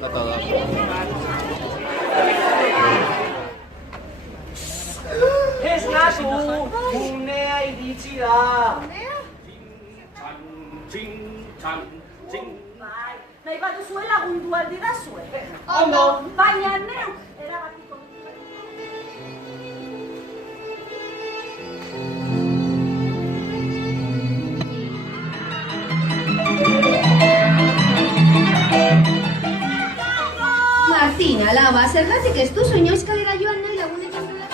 de todo. Ez natu, unea iritsi da. Nahi bat duzue lagundu aldi da zuen. Ondo. Baina neu erabakiko. Martina, laba, zergatik ez duzu inoiz kalera joan nahi lagunekin dela?